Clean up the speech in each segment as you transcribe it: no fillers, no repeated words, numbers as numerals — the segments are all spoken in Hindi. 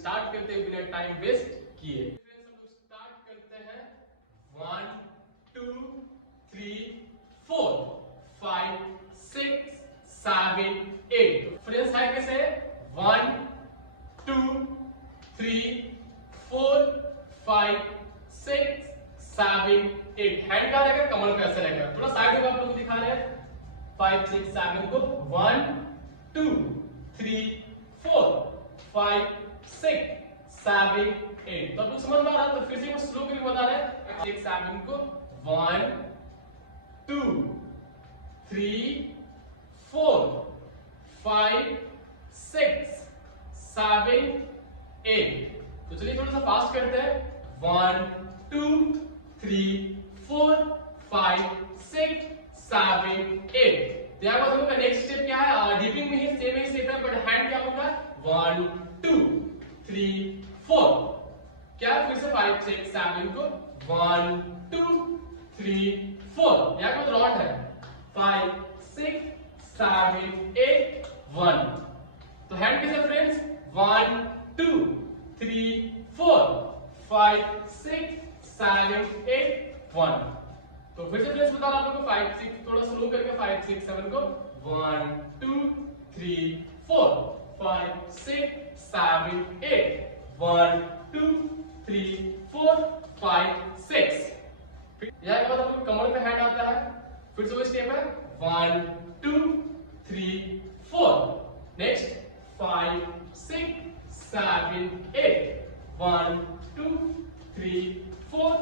स्टार्ट करते हैं बिना टाइम वेस्ट किए। फ्रेंड्स हम लोग स्टार्ट करते हैं 1 2 3 4 5 6 7 8। फ्रेंड्स है कैसे 1 2 3 4 5 6 7 8। हैंड का रहेगा, कमर का ऐसे रहेगा। थोड़ा साइड में आप लोग दिखा रहे हैं 5 6 7 को 1 2 3 4 5 6 7 8। तो आप लोग समझ में आ रहा है? तो फिर से स्लो करके बता रहे हैं 6 7 को 1 2 3 4 5 6 7 8। तो चलिए थोड़ा सा फास्ट करते हैं 1 2 3 4 5 6 7 8। तो यहाँ पर हम लोग का नेक्स्ट स्टेप क्या है? डिपिंग में ही सेम ही स्टेप है, बट हैंड क्या होगा 1 2 3 4। क्या फिर से 5 6 7 को 1 2 3 4। यहाँ पर रॉट है 5 6 7 8 1। तो हैंड कैसे फ्रेंड्स 1 2 3 4 5 6 7 8 1। तो फिर से फ्रेंड्स बता रहा हूं आपको 5 6 थोड़ा स्लो करके 5 6 7 को 1 2 3 4 5 6 7 8 1 2 3 4 5 6। यहाँ के बाद आपको कमर पे हैंड आता है, फिर से वो स्टेप है 1 2 3 4। नेक्स्ट 5 6 7 8 1 2 3 4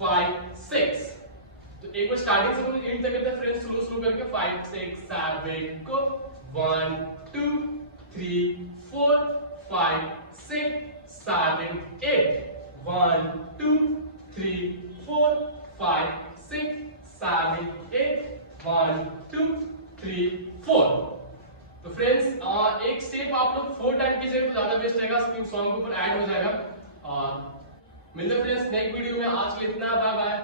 5 6। तो एक बार स्टार्टिंग से हम लोग एंड तक करते हैं फ्रेंड्स, स्लो स्लो करके 5 6 7 को 1 2 3 4 5 6 7 8 1 2 3 4 5 6 7 8 1 2 3 4। तो फ्रेंड्स एक स्टेप आप लोग 4 टाइम कीजिएगा तो ज्यादा बेस्ट रहेगा, सॉन्ग के ऊपर ऐड हो जाएगा। और मिलते हैं फ्रेंड्स नेक्स्ट वीडियो में। आज के लिए इतना, बाय बाय।